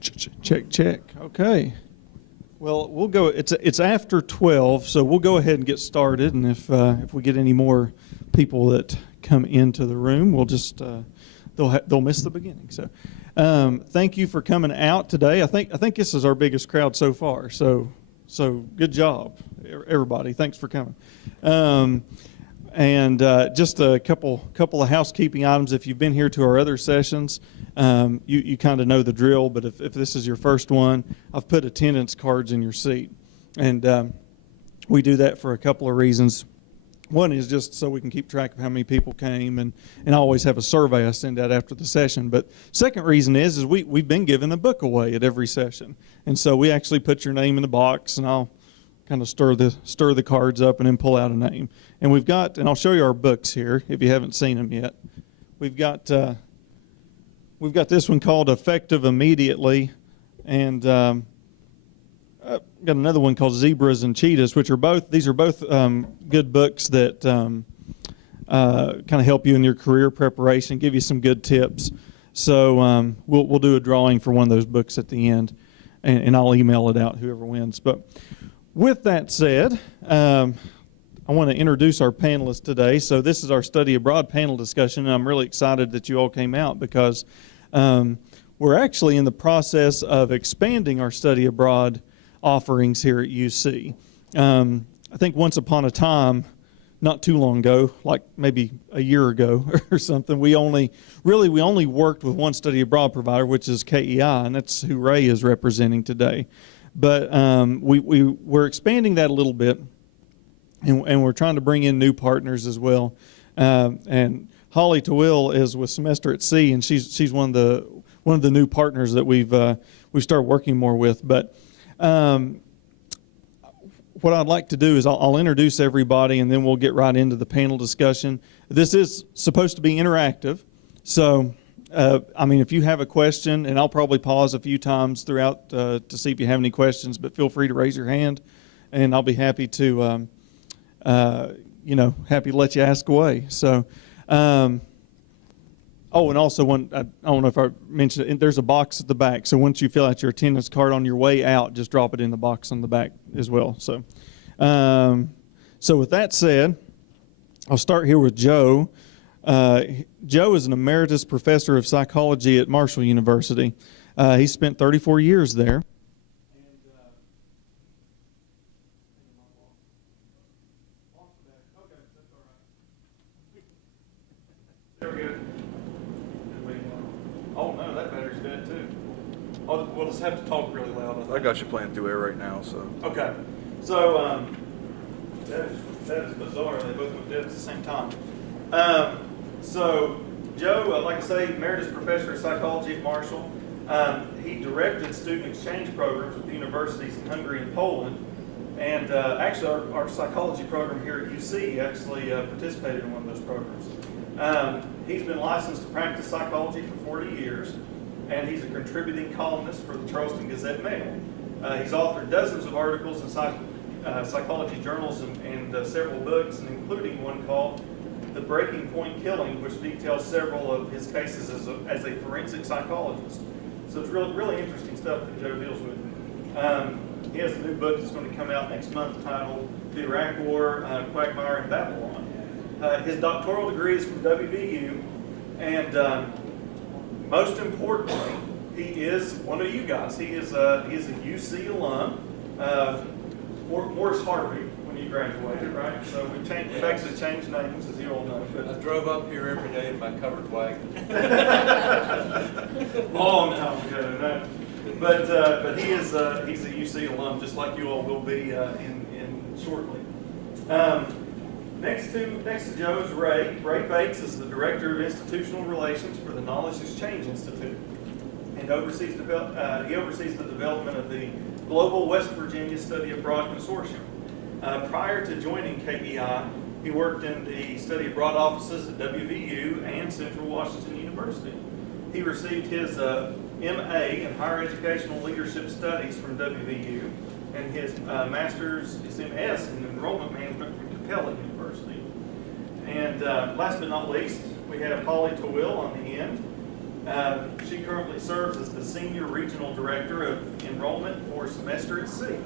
Check, check. Okay. Well, we'll go. It's after 12, so we'll go ahead and get started. And if we get any more people that come into the room, we'll just they'll miss the beginning. So, thank you for coming out today. I think this is our biggest crowd so far. So good job, everybody. Thanks for coming. And just a couple of housekeeping items. If you've been here to our other sessions, you kind of know the drill, but if this is your first one, I've put attendance cards in your seat. And we do that for a couple of reasons. One is just so we can keep track of how many people came, and I always have a survey I send out after the session. But second reason is we've been giving a book away at every session. And so we actually put your name in the box, and I'll kind of stir the cards up and then pull out a name. And we've got, and I'll show you our books here if you haven't seen them yet. We've got this one called Effective Immediately, and got another one called Zebras and Cheetahs, which are both good books that kind of help you in your career preparation, give you some good tips. So we'll do a drawing for one of those books at the end, and I'll email it out whoever wins. But with that said, I want to introduce our panelists today. So this is our study abroad panel discussion, and I'm really excited that you all came out because we're actually in the process of expanding our study abroad offerings here at UC. I think once upon a time, not too long ago, like maybe a year ago or something, we only worked with one study abroad provider, which is KEI, and that's who Ray is representing today. But we're expanding that a little bit, and we're trying to bring in new partners as well. And Holly Tawil is with Semester at Sea, and she's one of the new partners that we've started working more with. But what I'd like to do is I'll introduce everybody, and then we'll get right into the panel discussion. This is supposed to be interactive, so if you have a question, and I'll probably pause a few times throughout to see if you have any questions, but feel free to raise your hand, and I'll be happy to let you ask away. So. And also I don't know if I mentioned it, there's a box at the back. So once you fill out your attendance card on your way out, just drop it in the box on the back as well. So, so with that said, I'll start here with Joe. Joe is an emeritus professor of psychology at Marshall University. He spent 34 years there. We'll just have to talk really loud. I got you playing through air right now, so. Okay. So that is bizarre. They both went dead at the same time. So Joe, like I say, emeritus professor of psychology at Marshall. He directed student exchange programs with universities in Hungary and Poland. And actually, our psychology program here at UC actually participated in one of those programs. He's been licensed to practice psychology for 40 years. And he's a contributing columnist for the Charleston Gazette-Mail. He's authored dozens of articles in psychology journals and several books, and including one called The Breaking Point Killing, which details several of his cases as a forensic psychologist. So it's really interesting stuff that Joe deals with. He has a new book that's going to come out next month titled The Iraq War, Quagmire, and Babylon. His doctoral degree is from WVU, and most importantly, he is one of you guys. He is a UC alum. Morris Harvey when you graduated, right? So we've actually changed names, as you all know. But I drove up here every day in my covered wagon. Long time ago, no. But he's a UC alum, just like you all will be in shortly. Next to Joe is Ray. Ray Bates is the Director of Institutional Relations for the Knowledge Exchange Institute, and he oversees the development of the Global West Virginia Study Abroad Consortium. Prior to joining KEI, he worked in the study abroad offices at WVU and Central Washington University. He received his MA in Higher Educational Leadership Studies from WVU, and his Master's, his MS in Enrollment Management from Capella University. And last but not least, we have Holly Tawil on the end. She currently serves as the Senior Regional Director of Enrollment for Semester at Sea,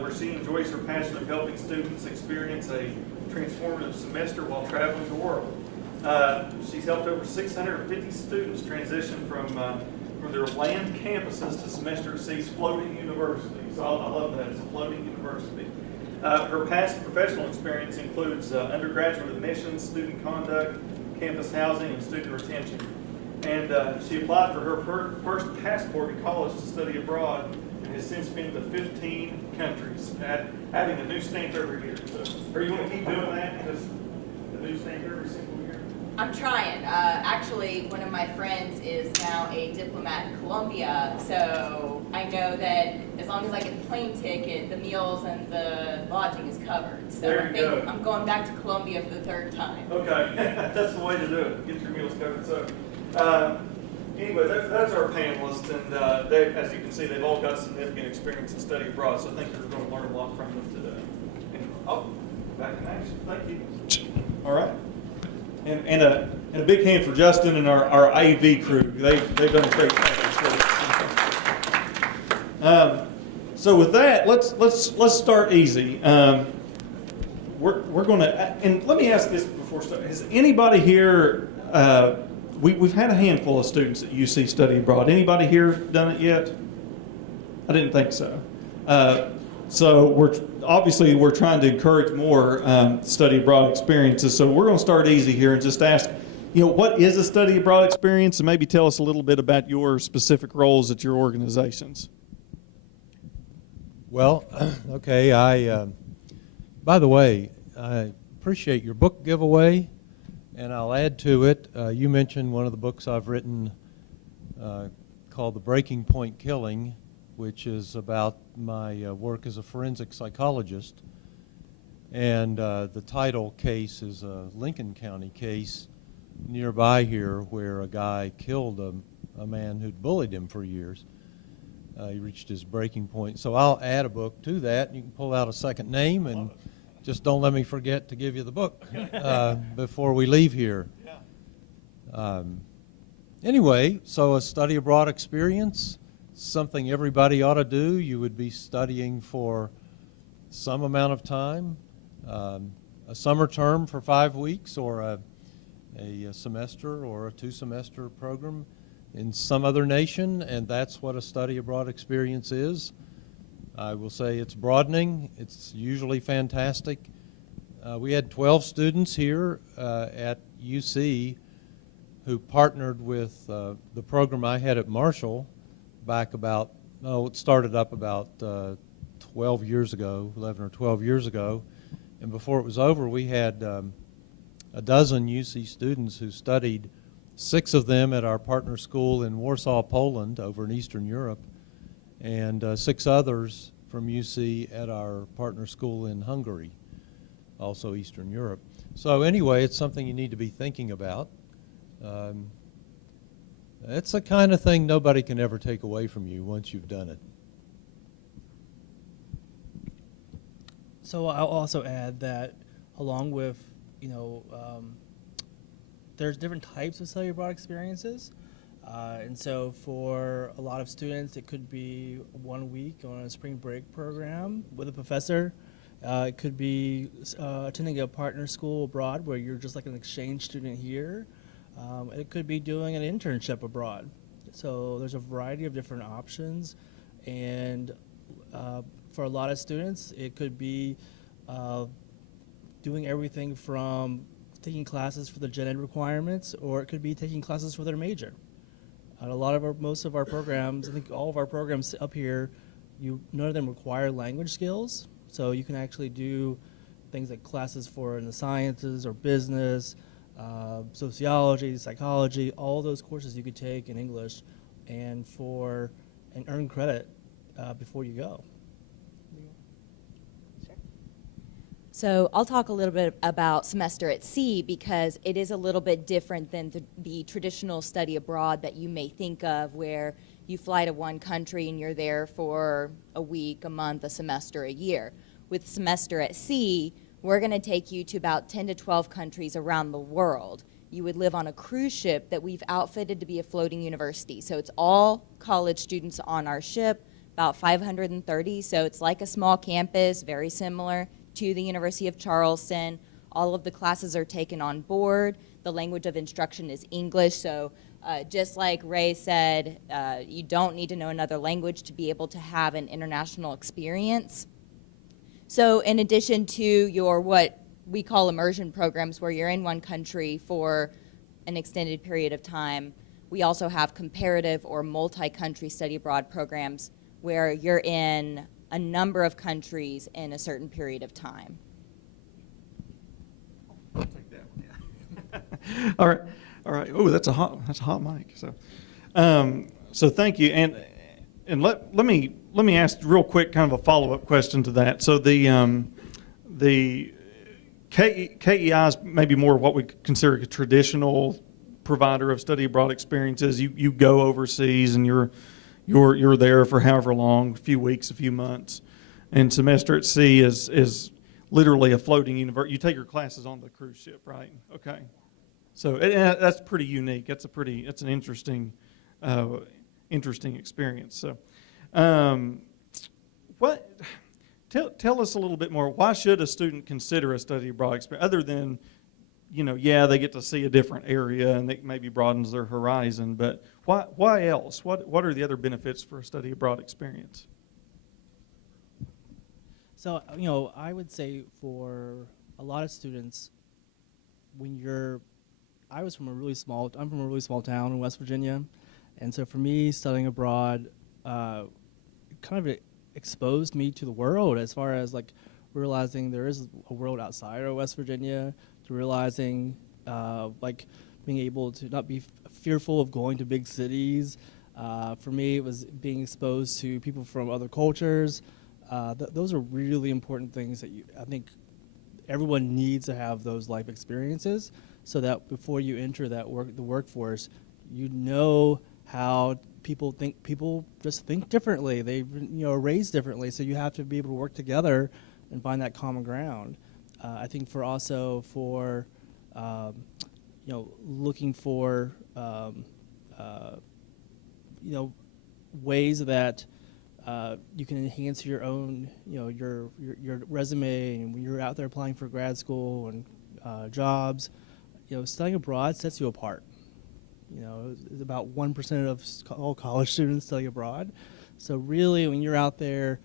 where she enjoys her passion of helping students experience a transformative semester while traveling the world. She's helped over 650 students transition from their land campuses to Semester at Sea's floating university. So I love that, it's a floating university. Her past professional experience includes undergraduate admissions, student conduct, campus housing, and student retention. And she applied for her first passport in college to study abroad and has since been to 15 countries, adding a new stamp every year. So, are you going to keep doing that? Because the new stamp every single year? I'm trying. Actually, one of my friends is now a diplomat in Colombia, so I know that as long as I get the plane ticket, the meals and the lodging is covered. So There I you think go. I'm going back to Colombia for the third time. Okay, that's the way to do it. Get your meals covered. So, anyway, that's our panelists, and they, as you can see, they've all got significant experience in study abroad. So I think you're going to learn a lot from them today. And, back in action. Thank you. All right. And a big hand for Justin and our AV crew. They've done a great job. So with that, let's start easy. We're going to, and let me ask this before starting. Has anybody here? We've had a handful of students at UC study abroad. Anybody here done it yet? I didn't think so. So we're trying to encourage more study abroad experiences. So we're going to start easy here and just ask, what is a study abroad experience, and maybe tell us a little bit about your specific roles at your organizations. Well, okay. By the way, I appreciate your book giveaway, and I'll add to it. You mentioned one of the books I've written called "The Breaking Point Killing," which is about my work as a forensic psychologist. And the title case is a Lincoln County case nearby here where a guy killed a man who'd bullied him for years. He reached his breaking point. So I'll add a book to that. You can pull out a second name, and just don't let me forget to give you the book before we leave here. Anyway, so a study abroad experience, something everybody ought to do. You would be studying for some amount of time, a summer term for 5 weeks, or a semester or a 2-semester program in some other nation, and that's what a study abroad experience is. I will say it's broadening. It's usually fantastic. We had 12 students here at UC who partnered with the program I had at Marshall back about, it started up about 12 years ago, 11 or 12 years ago. And before it was over, we had a dozen UC students who studied, 6 of them at our partner school in Warsaw, Poland, over in Eastern Europe, and 6 others from UC at our partner school in Hungary, also Eastern Europe. So anyway, it's something you need to be thinking about. It's the kind of thing nobody can ever take away from you once you've done it. So I'll also add that along with, there's different types of study abroad experiences. And so for a lot of students, it could be 1 week on a spring break program with a professor. It could be attending a partner school abroad where you're just like an exchange student here. It could be doing an internship abroad. So there's a variety of different options. And for a lot of students, it could be doing everything from taking classes for the gen ed requirements, or it could be taking classes for their major. Most of our programs, I think all of our programs up here, none of them require language skills. So you can actually do things like classes for in the sciences or business, sociology, psychology, all those courses you could take in English and earn credit before you go. So I'll talk a little bit about Semester at Sea because it is a little bit different than the traditional study abroad that you may think of, where you fly to one country and you're there for a week, a month, a semester, a year. With Semester at Sea, we're going to take you to about 10 to 12 countries around the world. you would live on a cruise ship that we've outfitted to be a floating university. So it's all college students on our ship, about 530. So it's like a small campus, very similar to the University of Charleston. All of the classes are taken on board. The language of instruction is English. So just like Ray said, you don't need to know another language to be able to have an international experience. So in addition to your what we call immersion programs, where you're in one country for an extended period of time, we also have comparative or multi-country study abroad programs where you're in a number of countries in a certain period of time. I'll take that one, yeah. All right, all right. Oh, that's a hot mic. So thank you, and let me ask real quick, kind of a follow-up question to that. So the KEI is maybe more what we consider a traditional provider of study abroad experiences. You go overseas and you're there for however long, a few weeks, a few months. And Semester at Sea is literally a floating university. You take your classes on the cruise ship, right? Okay. So that's pretty unique. It's an interesting experience. So, tell us a little bit more. Why should a student consider a study abroad experience, other than, they get to see a different area and it maybe broadens their horizon, but why else? What are the other benefits for a study abroad experience? So, I would say for a lot of students, I'm from a really small town in West Virginia, and so for me, studying abroad kind of exposed me to the world, as far as like realizing there is a world outside of West Virginia, to realizing like being able to not be fearful of going to big cities. For me, it was being exposed to people from other cultures. Those are really important things that I think everyone needs to have those life experiences, so that before you enter the workforce, you know how people think. People just think differently. They are raised differently, so you have to be able to work together and find that common ground. I think for looking for ways that you can enhance your own, your resume, and when you're out there applying for grad school and jobs, studying abroad sets you apart. About 1% of all college students study abroad. So really, when you're out there,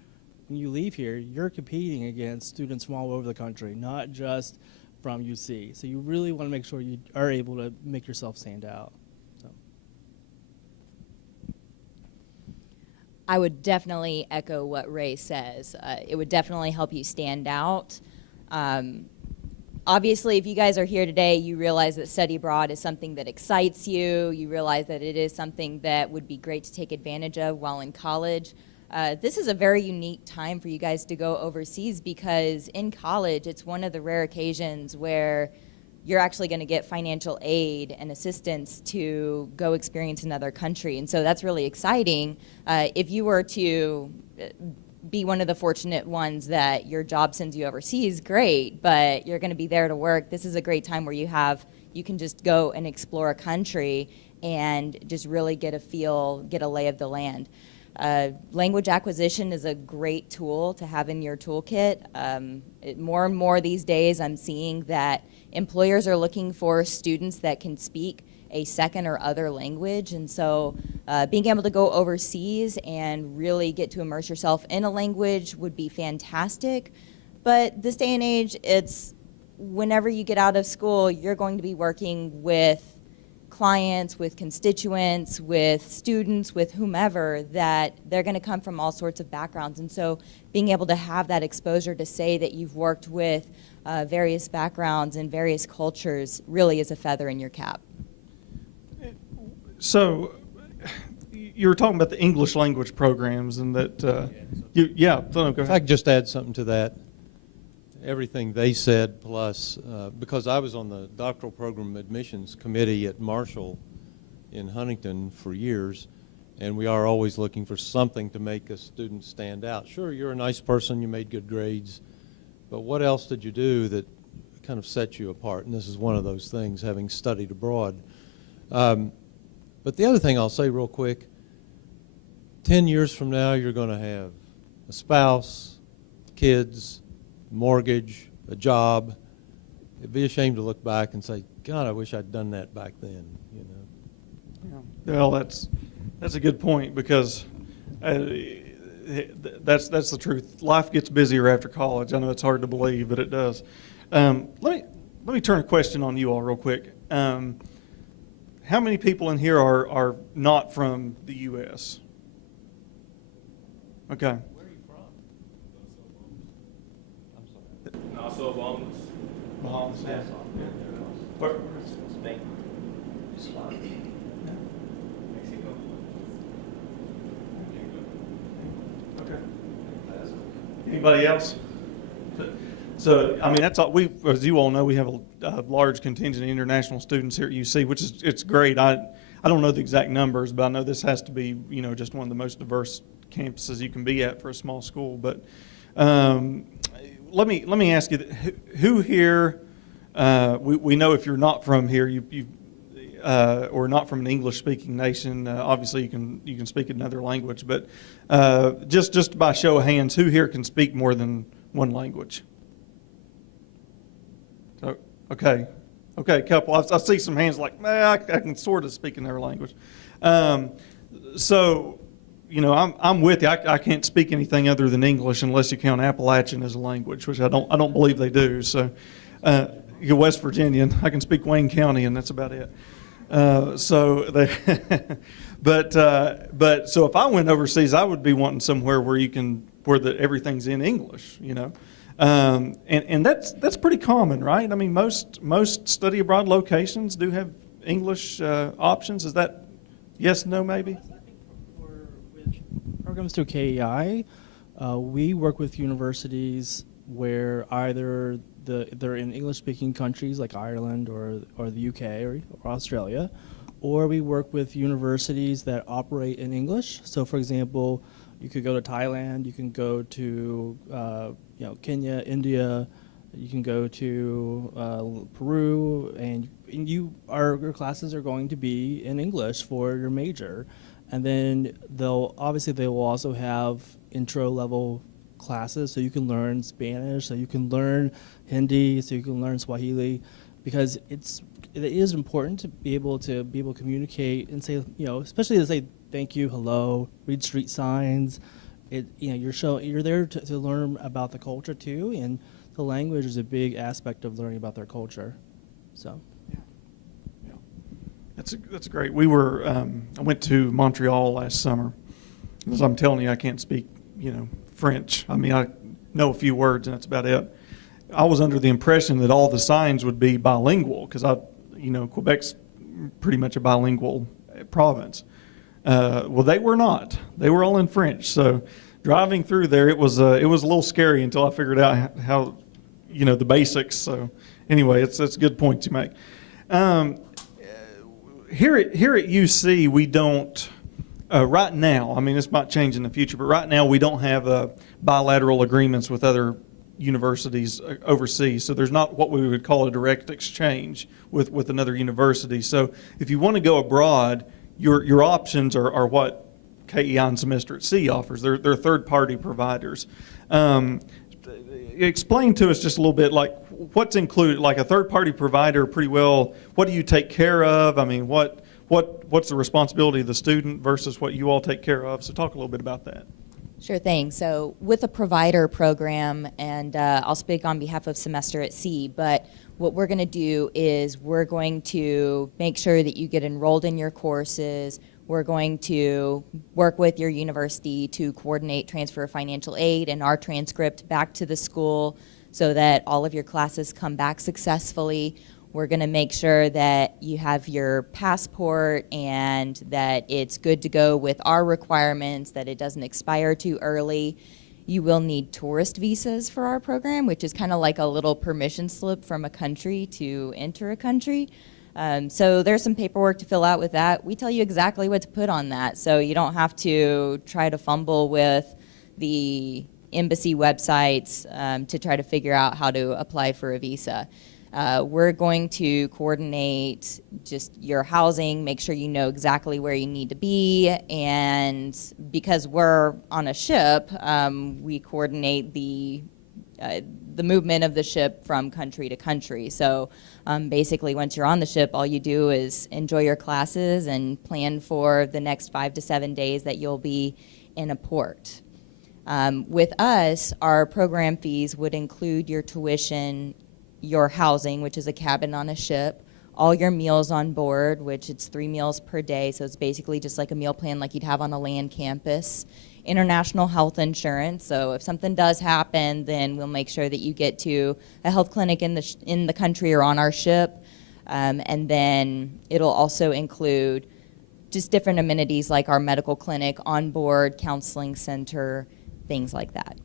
when you leave here, you're competing against students from all over the country, not just from UC. So you really want to make sure you are able to make yourself stand out. I would definitely echo what Ray says. It would definitely help you stand out. Obviously, if you guys are here today, you realize that study abroad is something that excites you. You realize that it is something that would be great to take advantage of while in college. This is a very unique time for you guys to go overseas, because in college, it's one of the rare occasions where you're actually going to get financial aid and assistance to go experience another country. And so that's really exciting. If you were to be one of the fortunate ones that your job sends you overseas, great, but you're going to be there to work. This is a great time where you can just go and explore a country and just really get a lay of the land. Language acquisition is a great tool to have in your toolkit. More and more these days, I'm seeing that employers are looking for students that can speak a second or other language, and so being able to go overseas and really get to immerse yourself in a language would be fantastic. But this day and age, it's whenever you get out of school, you're going to be working with clients, with constituents, with students, with whomever, that they're going to come from all sorts of backgrounds. And so being able to have that exposure to say that you've worked with various backgrounds and various cultures really is a feather in your cap. So you were talking about the English language programs, and that, go If I ahead. could just add something to that. Everything they said, plus, because I was on the doctoral program admissions committee at Marshall in Huntington for years, and we are always looking for something to make a student stand out. Sure, you're a nice person, you made good grades, but what else did you do that kind of sets you apart, and this is one of those things, having studied abroad. But the other thing I'll say real quick, 10 years from now, you're going to have a spouse, kids, mortgage, a job. It'd be a shame to look back and say, God, I wish I'd done that back then, you know. Yeah. Well, that's a good point, because that's the truth. Life gets busier after college. I know it's hard to believe, but it does. Let me turn a question on you all real quick. How many people in here are not from the U.S.? Okay. Where are you from? I'm sorry. Also Bahamas. Bahamas. Yeah. Where? Spain. Mexico. Okay. Anybody else? So, I mean, that's all. As you all know, we have a large contingent of international students here at UC, which is it's great. I don't know the exact numbers, but I know this has to be, you know, just one of the most diverse campuses you can be at for a small school. But let me ask you, who here? We know if you're not from here, or not from an English-speaking nation, obviously you can speak another language. But just by show of hands, who here can speak more than one language? So, okay, couple. I see some hands like, I can sort of speak another language. So, you know, I'm with you. I can't speak anything other than English unless you count Appalachian as a language, which I don't believe they do. So, you're West Virginian. I can speak Wayne County, and that's about it. But so if I went overseas, I would be wanting somewhere where everything's in English, you know, and that's pretty common, right? I mean, most study abroad locations do have English options. Is that yes, no, maybe? With programs through KEI, we work with universities where either they're in English-speaking countries like Ireland or the UK or Australia, or we work with universities that operate in English. So, for example, you could go to Thailand, you can go to Kenya, India, you can go to Peru, and your classes are going to be in English for your major, and then they will also have intro level classes, so you can learn Spanish, so you can learn Hindi, so you can learn Swahili, because it is important to be able to communicate and say, you know, especially to say thank you, hello, read street signs. You're there to learn about the culture too, and the language is a big aspect of learning about their culture. So. Yeah. That's great. I went to Montreal last summer. As I'm telling you, I can't speak, you know, French. I mean, I know a few words, and that's about it. I was under the impression that all the signs would be bilingual, because Quebec's pretty much a bilingual province. Well, they were not. They were all in French. So driving through there, it was a little scary until I figured out how, you know, the basics. So anyway, it's a good point you make. Here at UC, we don't. Right now, I mean, this might change in the future, but right now we don't have bilateral agreements with other universities overseas. So there's not what we would call a direct exchange with another university. So if you want to go abroad, your options are what KEI and Semester at Sea offers. They're third-party providers. Explain to us just a little bit, like what's included, like a third-party provider. Pretty well, what do you take care of? I mean, what's the responsibility of the student versus what you all take care of? So talk a little bit about that. Sure thing. So with a provider program, and I'll speak on behalf of Semester at Sea, but what we're going to do is we're going to make sure that you get enrolled in your courses. We're going to work with your university to coordinate transfer of financial aid and our transcript back to the school so that all of your classes come back successfully. We're going to make sure that you have your passport and that it's good to go with our requirements, that it doesn't expire too early. You will need tourist visas for our program, which is kind of like a little permission slip from a country to enter a country. So there's some paperwork to fill out with that. We tell you exactly what to put on that, so you don't have to try to fumble with the embassy websites to try to figure out how to apply for a visa. We're going to coordinate just your housing, make sure you know exactly where you need to be, and because we're on a ship, we coordinate the movement of the ship from country to country. So basically, once you're on the ship, all you do is enjoy your classes and plan for the next 5 to 7 days that you'll be in a port. With us, our program fees would include your tuition, your housing, which is a cabin on a ship, all your meals on board, which it's 3 meals per day, so it's basically just like a meal plan like you'd have on a land campus. International health insurance, so if something does happen, then we'll make sure that you get to a health clinic in the country or on our ship. And then it'll also include just different amenities like our medical clinic, on-board counseling center, things like that.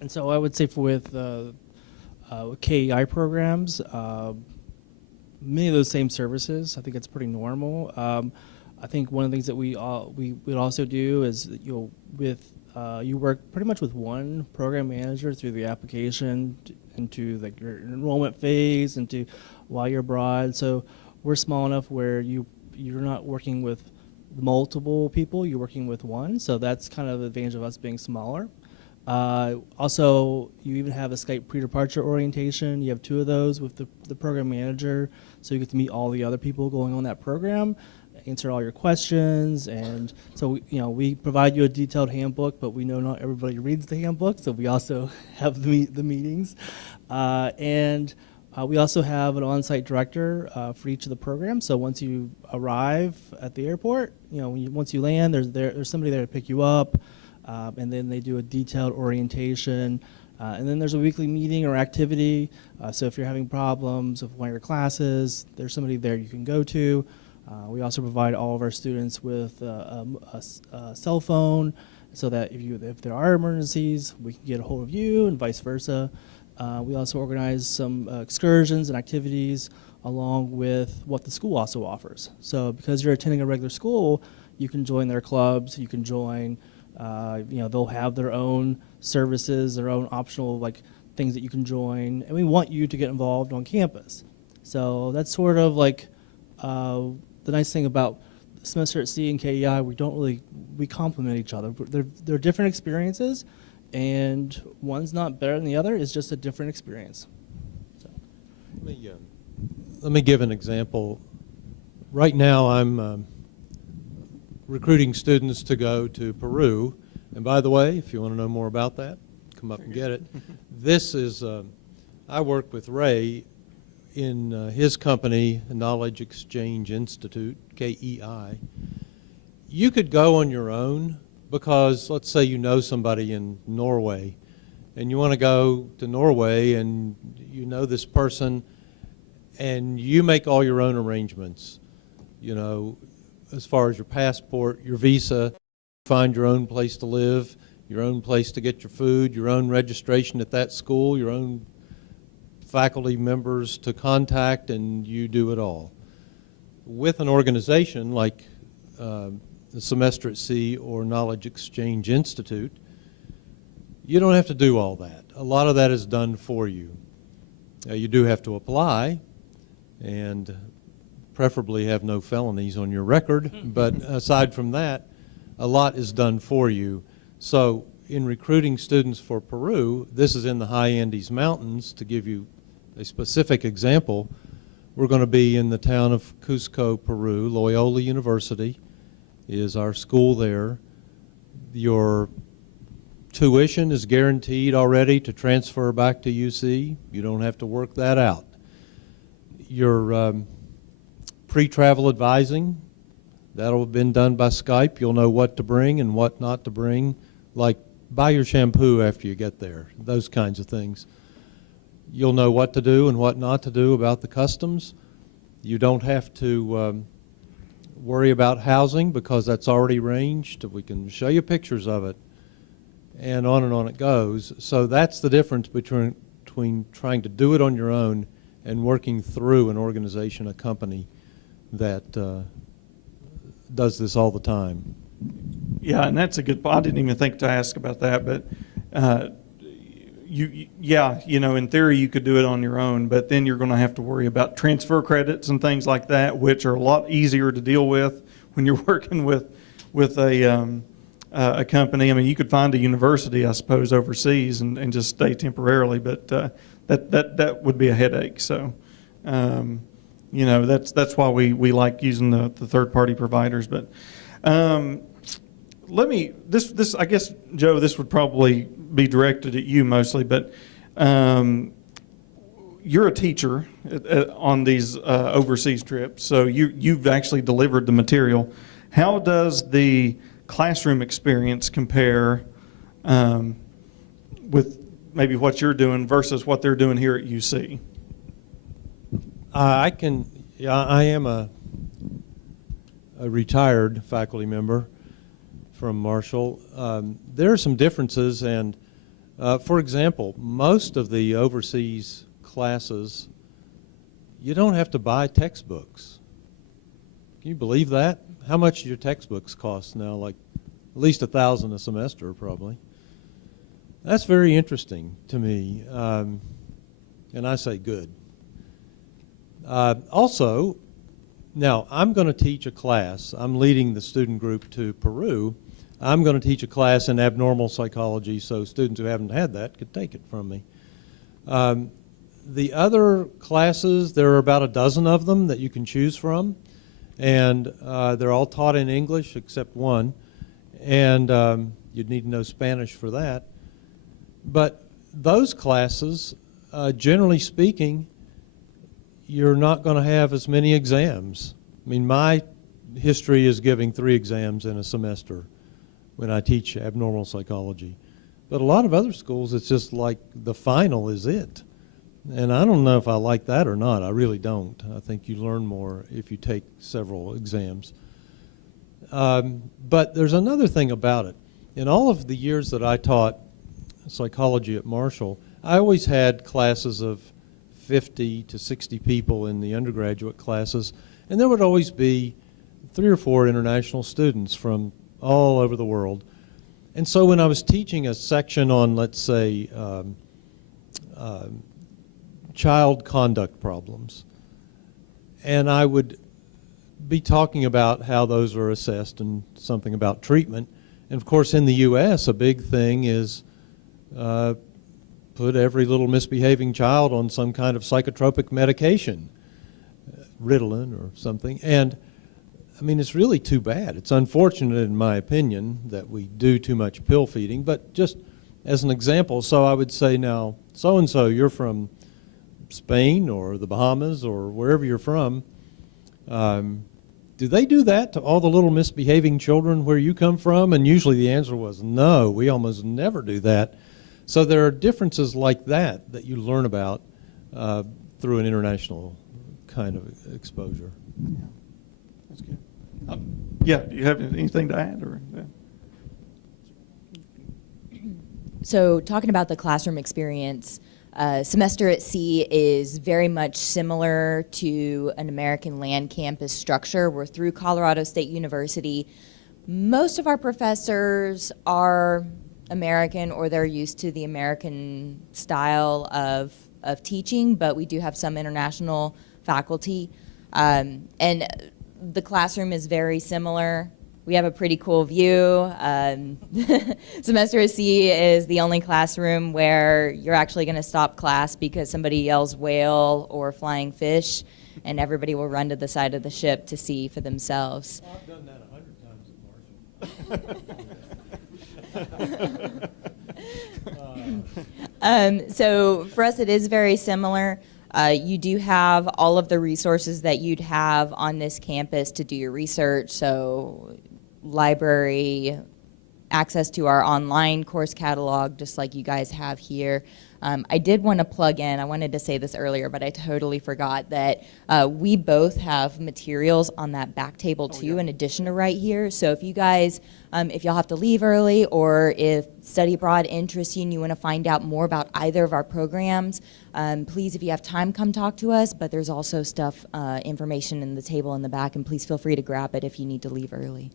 And so I would say with KEI programs, many of those same services. I think it's pretty normal. I think one of the things that we would also do is you work pretty much with one program manager through the application into like your enrollment phase, into while you're abroad. So we're small enough where you're not working with multiple people, you're working with one. So that's kind of the advantage of us being smaller. Also, you even have a Skype pre-departure orientation. You have 2 of those with the program manager, so you get to meet all the other people going on that program, answer all your questions, and so we provide you a detailed handbook, but we know not everybody reads the handbook, so we also have the meetings, and we also have an on-site director for each of the programs. So once you arrive at the airport, once you land, there's somebody there to pick you up. And then they do a detailed orientation. And then there's a weekly meeting or activity. So if you're having problems with one of your classes, there's somebody there you can go to. We also provide all of our students with a cell phone so that if there are emergencies, we can get a hold of you and vice versa. We also organize some excursions and activities along with what the school also offers. So because you're attending a regular school, you can join their clubs, you can join they'll have their own services, their own optional things that you can join, and we want you to get involved on campus. So that's sort of the nice thing about Semester at Sea and KEI. We complement each other. They're different experiences, and one's not better than the other. It's just a different experience. So. Let me give an example. Right now, I'm recruiting students to go to Peru. And by the way, if you want to know more about that, come up and get it. This is, I work with Ray in his company, Knowledge Exchange Institute, KEI. You could go on your own because let's say you know somebody in Norway and you want to go to Norway and you know this person and you make all your own arrangements, as far as your passport, your visa, find your own place to live, your own place to get your food, your own registration at that school, your own faculty members to contact, and you do it all. With an organization like the Semester at Sea or Knowledge Exchange Institute, you don't have to do all that. A lot of that is done for you. You do have to apply, and preferably have no felonies on your record, but aside from that, a lot is done for you. So in recruiting students for Peru, this is in the high Andes Mountains. To give you a specific example, we're going to be in the town of Cusco, Peru. Loyola University is our school there. Your tuition is guaranteed already to transfer back to UC. You don't have to work that out. Your pre-travel advising, that'll have been done by Skype. You'll know what to bring and what not to bring, like buy your shampoo after you get there, those kinds of things. You'll know what to do and what not to do about the customs. You don't have to worry about housing because that's already arranged. We can show you pictures of it, and on it goes. So that's the difference between trying to do it on your own and working through an organization, a company that does this all the time. Yeah, and that's a good point. I didn't even think to ask about that, but yeah, in theory you could do it on your own, but then you're going to have to worry about transfer credits and things like that, which are a lot easier to deal with when you're working with a company. I mean, you could find a university, I suppose, overseas and just stay temporarily, but that would be a headache. So, that's why we like using the third-party providers. But this I guess, Joe, this would probably be directed at you mostly, but you're a teacher on these overseas trips, so you've actually delivered the material. How does the classroom experience compare with maybe what you're doing versus what they're doing here at UC? I am a retired faculty member from Marshall. There are some differences, and for example, most of the overseas classes, you don't have to buy textbooks. Can you believe that? How much do your textbooks cost now? Like at least $1,000 a semester, probably. That's very interesting to me, and I say good. Also, now I'm going to teach a class. I'm leading the student group to Peru. I'm going to teach a class in abnormal psychology, so students who haven't had that could take it from me. The other classes, there are about a dozen of them that you can choose from, and they're all taught in English except one, and you'd need to know Spanish for that. But those classes, generally speaking, you're not going to have as many exams. I mean, my history is giving 3 exams in a semester when I teach abnormal psychology. But a lot of other schools, it's just like the final is it. And I don't know if I like that or not. I really don't. I think you learn more if you take several exams. But there's another thing about it. In all of the years that I taught psychology at Marshall, I always had classes of 50 to 60 people in the undergraduate classes, and there would always be 3 or 4 international students from all over the world. And so when I was teaching a section on, let's say, child conduct problems, and I would be talking about how those are assessed and something about treatment. And of course in the US, a big thing is put every little misbehaving child on some kind of psychotropic medication, Ritalin or something. And I mean, it's really too bad. It's unfortunate, in my opinion, that we do too much pill feeding. But just as an example, so I would say, now, so-and-so, you're from Spain or the Bahamas or wherever you're from. Do they do that to all the little misbehaving children where you come from? And usually the answer was no, we almost never do that. So there are differences like that that you learn about through an international kind of exposure. Yeah, that's good. Yeah, do you have anything to add? Or yeah. So talking about the classroom experience, Semester at Sea is very much similar to an American land campus structure. We're through Colorado State University. Most of our professors are American, or they're used to the American style of teaching, but we do have some international faculty. And the classroom is very similar. We have a pretty cool view. Semester at Sea is the only classroom where you're actually going to stop class because somebody yells whale or flying fish, and everybody will run to the side of the ship to see for themselves. Well, I've done that 100 times at Marshall. So for us, it is very similar. You do have all of the resources that you'd have on this campus to do your research, so library, access to our online course catalog, just like you guys have here. I did want to plug in, I wanted to say this earlier, but I totally forgot that we both have materials on that back table too, in addition to right here. So if you guys, if y'all have to leave early, or if study abroad interests you and you want to find out more about either of our programs, please, if you have time, come talk to us. But there's also stuff, information in the table in the back, and please feel free to grab it if you need to leave early.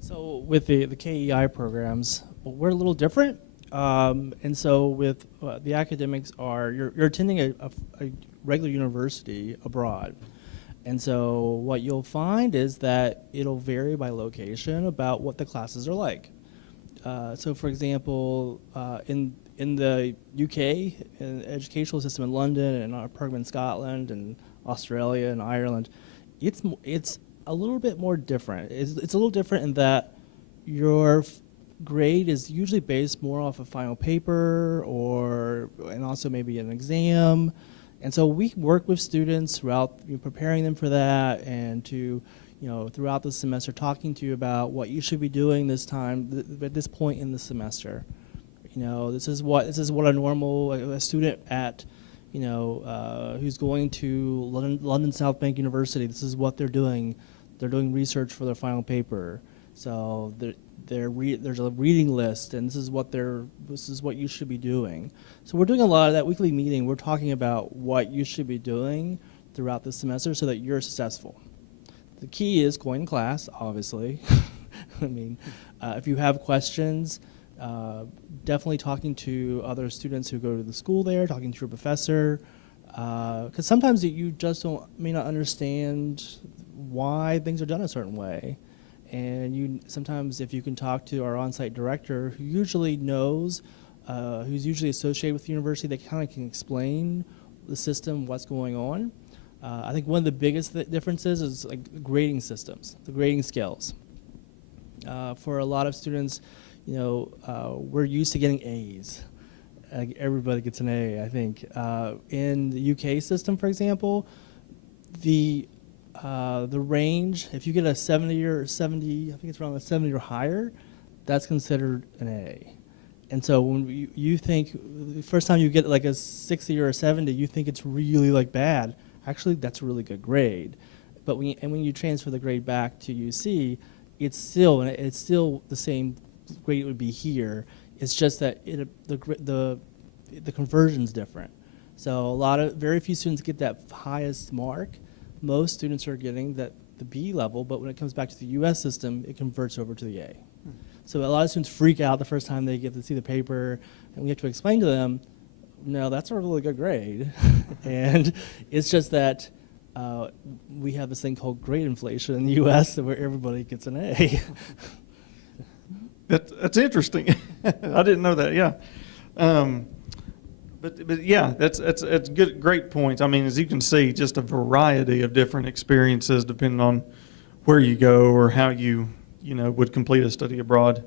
So with the KEI programs, we're a little different. And so with the academics are, you're attending a regular university abroad. And so what you'll find is that it'll vary by location about what the classes are like. So for example, in the UK, in the educational system in London and our program in Scotland and Australia and Ireland, it's a little bit more different. It's a little different in that your grade is usually based more off a final paper and also maybe an exam. And so we work with students throughout, preparing them for that, and to, throughout the semester, talking to you about what you should be doing this time, at this point in the semester. This is what a normal student at, who's going to London South Bank University. This is what they're doing. They're doing research for their final paper. So there's a reading list, and this is what you should be doing. So we're doing a lot of that weekly meeting. We're talking about what you should be doing throughout the semester so that you're successful. The key is going to class, obviously. I mean, if you have questions, definitely talking to other students who go to the school there, talking to your professor, because sometimes you just may not understand why things are done a certain way. And sometimes if you can talk to our on-site director, who usually knows, who's usually associated with the university, that kind of can explain the system, what's going on. I think one of the biggest differences is like grading systems, the grading scales. For a lot of students, we're used to getting A's. Everybody gets an A, I think. In the UK system, for example, the range, if you get a 70 or 70, I think it's around a 70 or higher, that's considered an A. And so when you think, the first time you get like a 60 or a 70, you think it's really like bad. Actually, that's a really good grade. But when you transfer the grade back to UC, it's still the same grade it would be here. It's just that the conversion's different. So very few students get that highest mark. Most students are getting the B level, but when it comes back to the US system, it converts over to the A. So a lot of students freak out the first time they get to see the paper, and we have to explain to them, no, that's a really good grade. And it's just that we have this thing called grade inflation in the US where everybody gets an A. That's interesting. I didn't know that. Yeah, but yeah, that's good. Great points. I mean, as you can see, just a variety of different experiences depending on where you go or how you would complete a study abroad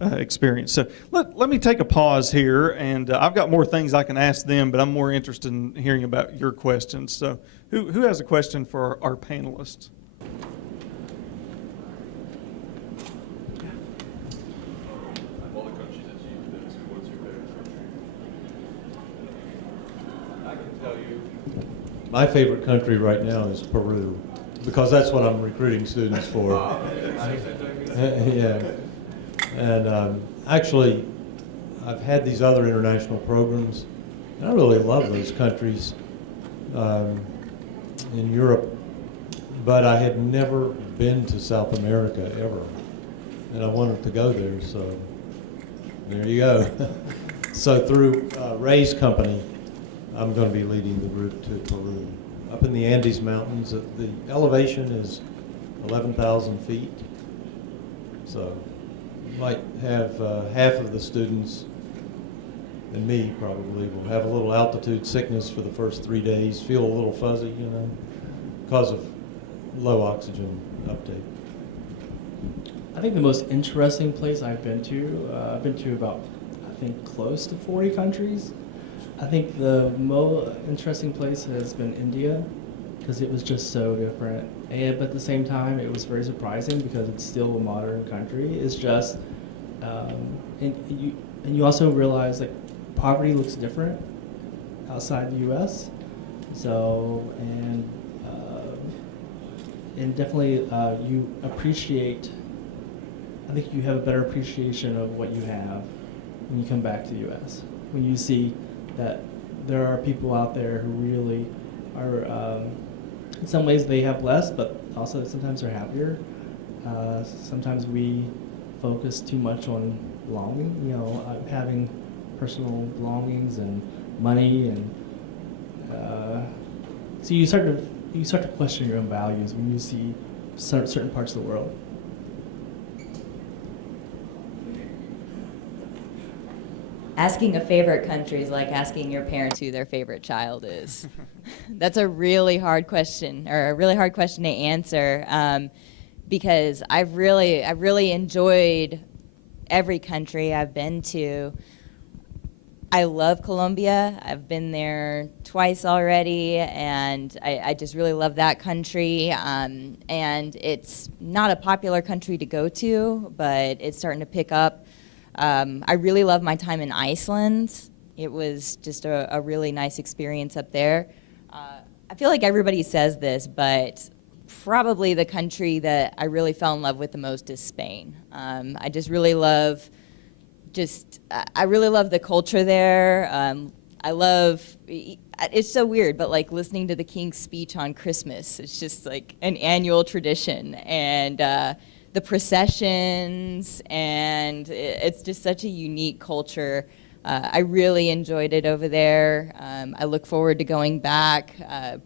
experience. So let me take a pause here, and I've got more things I can ask them, but I'm more interested in hearing about your questions. So who has a question for our panelists? All the countries that you've been to, what's your favorite country? I can tell you, my favorite country right now is Peru, because that's what I'm recruiting students for. Yeah. And actually, I've had these other international programs, and I really love those countries in Europe, but I had never been to South America ever, and I wanted to go there, so there you go. So through Ray's company, I'm going to be leading the group to Peru. Up in the Andes Mountains, the elevation is 11,000 feet, so might have half of the students, and me probably, will have a little altitude sickness for the first 3 days, feel a little fuzzy, because of low oxygen uptake. I think the most interesting place I've been to about, I think, close to 40 countries. I think the most interesting place has been India, because it was just so different. But at the same time, it was very surprising because it's still a modern country. It's just, and you also realize that poverty looks different outside the U.S. So, and definitely you appreciate, I think you have a better appreciation of what you have when you come back to the U.S. When you see that there are people out there who really are, in some ways they have less, but also sometimes they're happier. Sometimes we focus too much on belonging, having personal belongings and money, and so you start to question your own values when you see certain parts of the world. Asking a favorite country is like asking your parents who their favorite child is. That's a really hard question, or a really hard question to answer, because I've really enjoyed every country I've been to. I love Colombia. I've been there twice already, and I just really love that country. And it's not a popular country to go to, but it's starting to pick up. I really love my time in Iceland. It was just a really nice experience up there. I feel like everybody says this, but probably the country that I really fell in love with the most is Spain. I just really love I really love the culture there. It's so weird, but like listening to the King's speech on Christmas, it's just like an annual tradition. And the processions, and it's just such a unique culture. I really enjoyed it over there. I look forward to going back,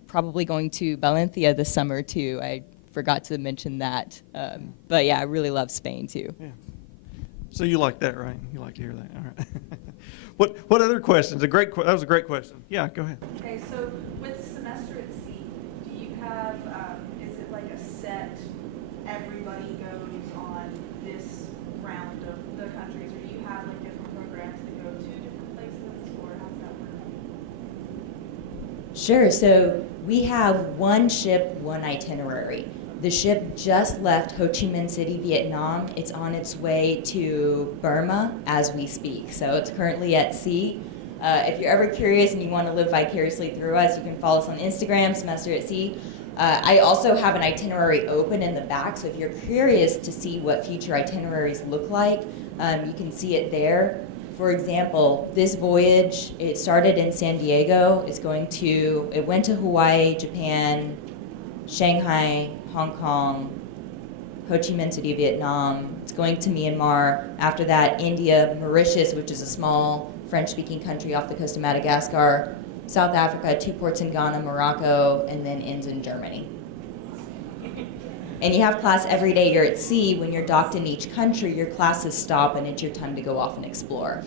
probably going to Valencia this summer too. I forgot to mention that. But yeah, I really love Spain too. Yeah. So you like that, right? You like to hear that. All right. What other questions? That was a great question. Yeah, go ahead. Okay, so with semester at sea, do you have, is it like a set, everybody goes on this round of the countries, or do you have like different programs that go to different places, or how does that work? Sure, so we have one ship, one itinerary. The ship just left Ho Chi Minh City, Vietnam. It's on its way to Burma as we speak. So it's currently at sea. If you're ever curious and you want to live vicariously through us, you can follow us on Instagram, Semester at Sea. I also have an itinerary open in the back, so if you're curious to see what future itineraries look like, you can see it there. For example, this voyage, it started in San Diego. It went to Hawaii, Japan, Shanghai, Hong Kong, Ho Chi Minh City, Vietnam. It's going to Myanmar. After that, India, Mauritius, which is a small French-speaking country off the coast of Madagascar, South Africa, 2 ports in Ghana, Morocco, and then ends in Germany. And you have class every day you're at sea. When you're docked in each country, your classes stop and it's your time to go off and explore.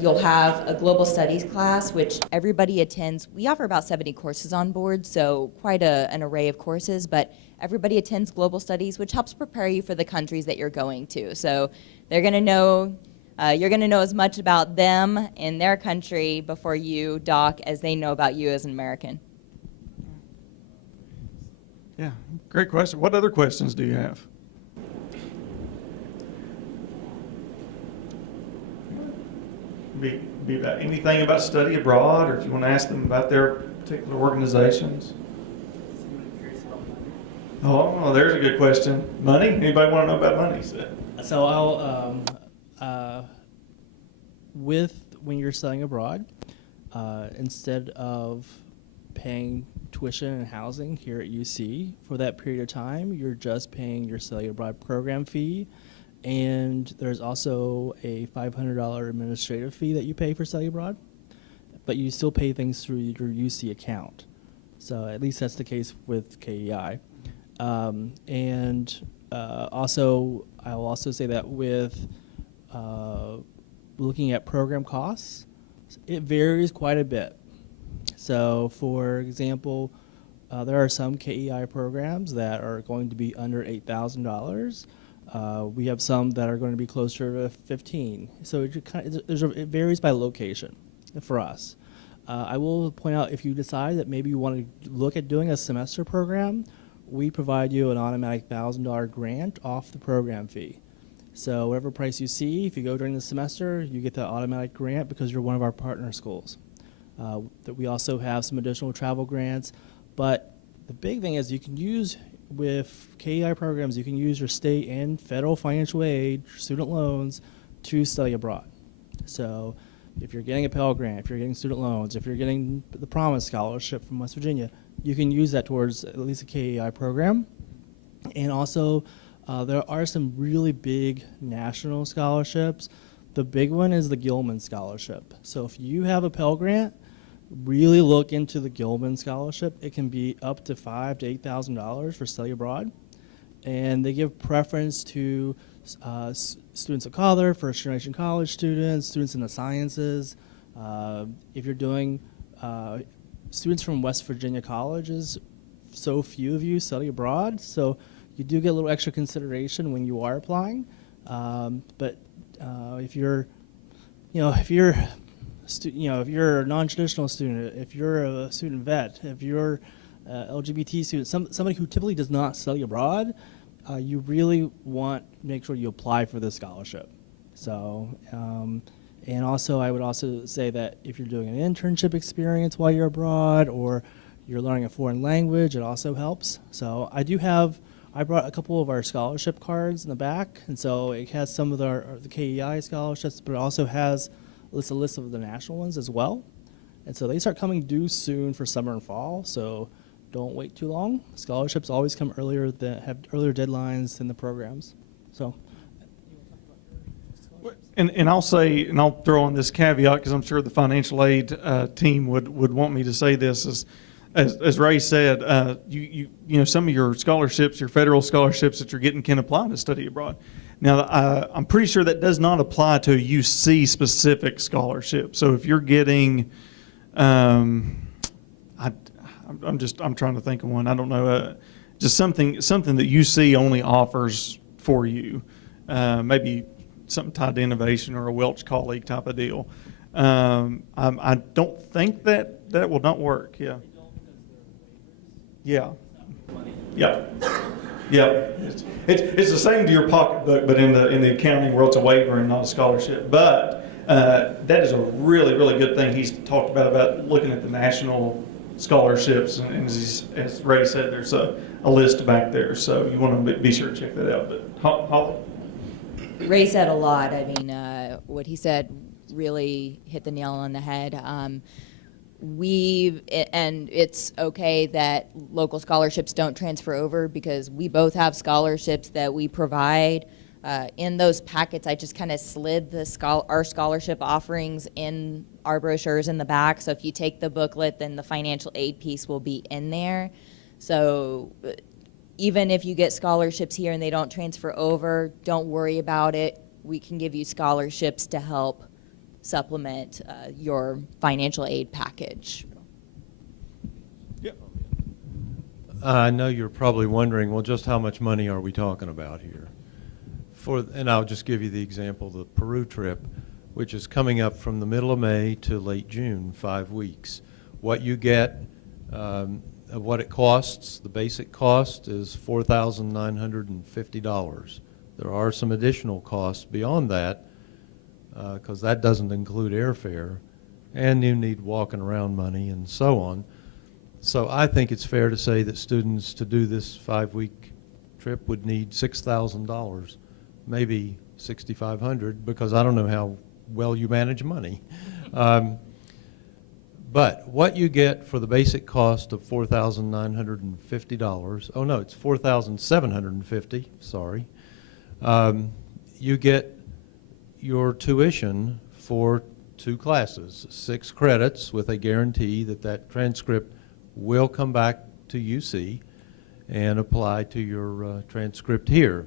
You'll have a global studies class, which everybody attends. We offer about 70 courses on board, so quite an array of courses, but everybody attends global studies, which helps prepare you for the countries that you're going to. So they're going to know, you're going to know as much about them and their country before you dock as they know about you as an American. Yeah, great question. What other questions do you have? Be about anything about study abroad, or if you want to ask them about their particular organizations. Oh, there's a good question. Money? Anybody want to know about money? So I'll, when you're studying abroad, instead of paying tuition and housing here at UC for that period of time, you're just paying your study abroad program fee. And there's also a $500 administrative fee that you pay for study abroad, but you still pay things through your UC account. So at least that's the case with KEI. Also, I will also say that with looking at program costs, it varies quite a bit. So for example, there are some KEI programs that are going to be under $8,000. We have some that are going to be closer to 15. So it varies by location for us. I will point out, if you decide that maybe you want to look at doing a semester program, we provide you an automatic $1,000 grant off the program fee. So whatever price you see, if you go during the semester, you get that automatic grant because you're one of our partner schools. That we also have some additional travel grants, but the big thing is you can use, with KEI programs, you can use your state and federal financial aid, student loans, to study abroad. So if you're getting a Pell Grant, if you're getting student loans, if you're getting the Promise Scholarship from West Virginia, you can use that towards at least a KEI program. And also, There are some really big national scholarships. The big one is the Gilman Scholarship. So if you have a Pell Grant, really look into the Gilman Scholarship. It can be up to $5,000 to $8,000 for study abroad, and they give preference to students of color, first-generation college students, students in the sciences. If you're doing students from West Virginia colleges, so few of you study abroad, so you do get a little extra consideration when you are applying. But if you're, if you're a non-traditional student, if you're a student vet, if you're LGBT student, somebody who typically does not study abroad, you really want to make sure you apply for this scholarship. So, and also I would also say that if you're doing an internship experience while you're abroad, or you're learning a foreign language, it also helps. So I brought a couple of our scholarship cards in the back, and so it has some of the KEI scholarships, but it also has a list of the national ones as well. And so they start coming due soon for summer and fall, so don't wait too long. Scholarships always come earlier, have earlier deadlines than the programs. So. And I'll say, and I'll throw on this caveat because I'm sure the financial aid team would want me to say this, is, as Ray said, you know, some of your scholarships, your federal scholarships that you're getting can apply to study abroad. Now, I'm pretty sure that does not apply to a UC specific scholarship. So if you're getting, I'm trying to think of one. I don't know, just something that UC only offers for you, maybe something tied to innovation or a Welch colleague type of deal. I don't think that will not work. Yeah. Yeah. Yeah. Yeah. It's the same to your pocketbook, but in the accounting world, it's a waiver and not a scholarship. But that is a really, really good thing he's talked about looking at the national scholarships. And as Ray said, there's a list back there. So you want to be sure to check that out. But Holly? Ray said a lot. I mean, what he said really hit the nail on the head. And it's okay that local scholarships don't transfer over, because we both have scholarships that we provide. In those packets, I just kind of slid our scholarship offerings in our brochures in the back. So if you take the booklet, then the financial aid piece will be in there. So even if you get scholarships here and they don't transfer over, don't worry about it. We can give you scholarships to help supplement your financial aid package. Yep. I know you're probably wondering, well, just how much money are we talking about here? And I'll just give you the example, the Peru trip, which is coming up from the middle of May to late June, 5 weeks. What you get, what it costs, the basic cost is $4,950. There are some additional costs beyond that, because that doesn't include airfare, and you need walking around money and so on. So I think it's fair to say that students to do this 5-week trip would need $6,000, maybe $6,500, because I don't know how well you manage money. But what you get for the basic cost of $4,950, oh no, it's $4,750, sorry. You get your tuition for 2 classes, 6 credits with a guarantee that that transcript will come back to UC and apply to your transcript here.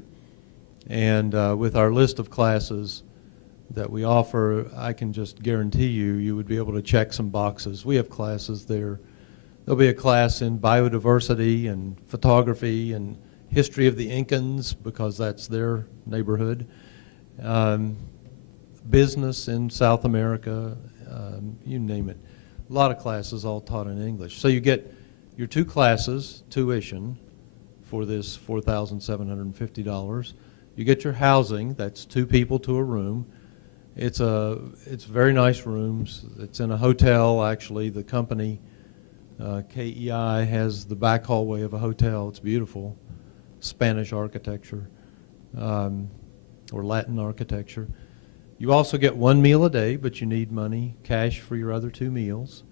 And with our list of classes that we offer, I can just guarantee you would be able to check some boxes. We have classes there. There'll be a class in biodiversity and photography and history of the Incans, because that's their neighborhood. Business in South America, you name it. A lot of classes all taught in English. So you get your 2 classes, tuition, for this $4,750. You get your housing, that's 2 people to a room. It's very nice rooms. It's in a hotel, actually. The company, KEI, has the back hallway of a hotel. It's beautiful. Spanish architecture, or Latin architecture. You also get 1 meal a day, but you need money, cash, for your other 2 meals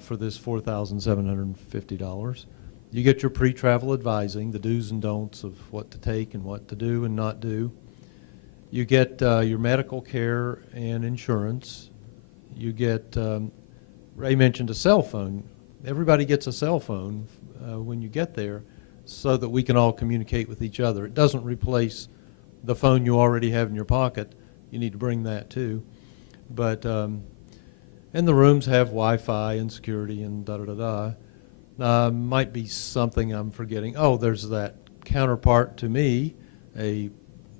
for this $4,750. You get your pre-travel advising, the do's and don'ts of what to take and what to do and not do. You get your medical care and insurance. You get, Ray mentioned a cell phone. Everybody gets a cell phone when you get there so that we can all communicate with each other. It doesn't replace the phone you already have in your pocket. You need to bring that too. But, and the rooms have Wi-Fi and security and da-da-da-da. Might be something I'm forgetting. Oh, there's that counterpart to me, a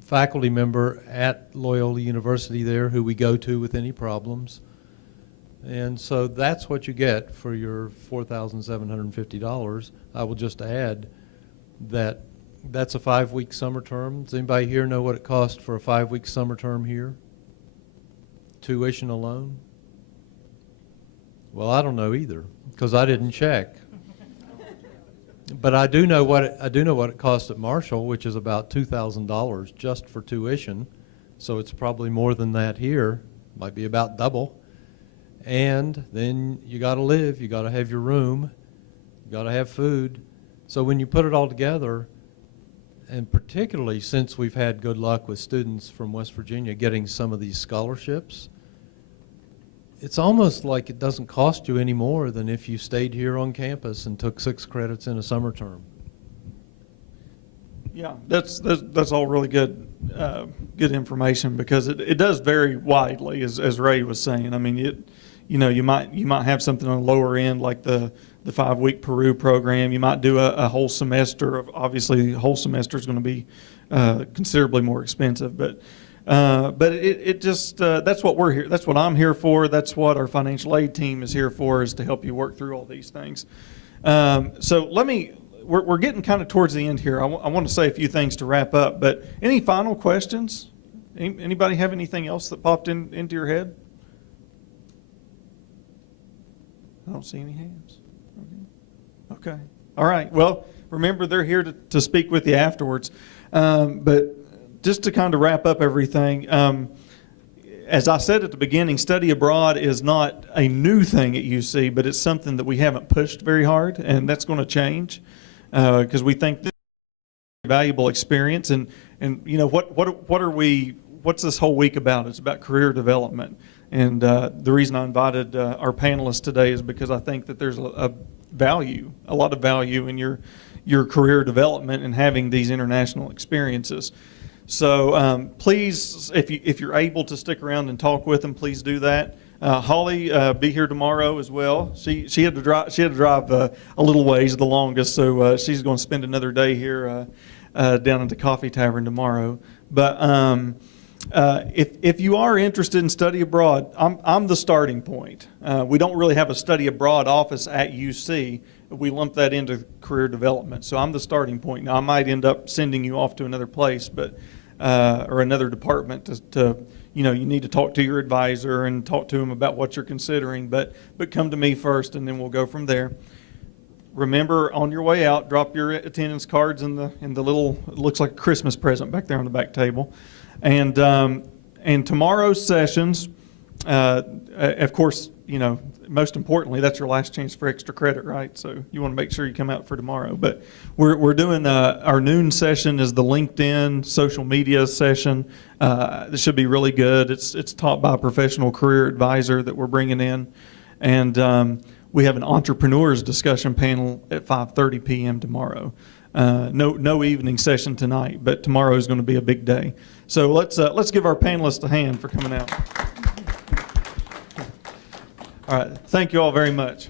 faculty member at Loyola University there who we go to with any problems. And so that's what you get for your $4,750. I will just add that that's a 5-week summer term. Does anybody here know what it costs for a 5-week summer term here? Tuition alone? Well, I don't know either because I didn't check. But I do know what it costs at Marshall, which is about $2,000 just for tuition. So it's probably more than that here. Might be about double. And then you got to live. You got to have your room. You got to have food. So when you put it all together, and particularly since we've had good luck with students from West Virginia getting some of these scholarships, it's almost like it doesn't cost you any more than if you stayed here on campus and took 6 credits in a summer term. Yeah, that's all really good good information because it does vary widely, as Ray was saying. I mean, you might have something on the lower end like the 5-week Peru program. You might do a whole semester. Obviously, the whole semester is going to be considerably more expensive, but it just that's what we're here. That's what I'm here for. That's what our financial aid team is here for, is to help you work through all these things. So we're getting kind of towards the end here. I want to say a few things to wrap up. But any final questions? Anybody have anything else that popped into your head? I don't see any hands. Okay. All right. Well, remember they're here to speak with you afterwards. But just to kind of wrap up everything, as I said at the beginning, study abroad is not a new thing at UC, but it's something that we haven't pushed very hard, and that's going to change because we think this is a valuable experience. And you know what's this whole week about? It's about career development. And the reason I invited our panelists today is because I think that there's a lot of value in your career development and having these international experiences. So please, if you're able to stick around and talk with them, please do that. Holly be here tomorrow as well. She had to drive a little ways, the longest, so she's going to spend another day here down at the Coffee Tavern tomorrow. But if you are interested in study abroad, I'm the starting point. We don't really have a study abroad office at UC. We lump that into career development. So I'm the starting point. Now I might end up sending you off to another place, but or another department to you need to talk to your advisor and talk to them about what you're considering. But come to me first, and then we'll go from there. Remember, on your way out, drop your attendance cards in the little, it looks like a Christmas present back there on the back table. And tomorrow's sessions, of course, most importantly, that's your last chance for extra credit, right? So you want to make sure you come out for tomorrow. But we're doing our noon session is the LinkedIn social media session. This should be really good. It's taught by a professional career advisor that we're bringing in, and we have an entrepreneurs discussion panel at 5:30 p.m. tomorrow. No evening session tonight, but tomorrow is going to be a big day. So let's give our panelists a hand for coming out. All right, thank you all very much.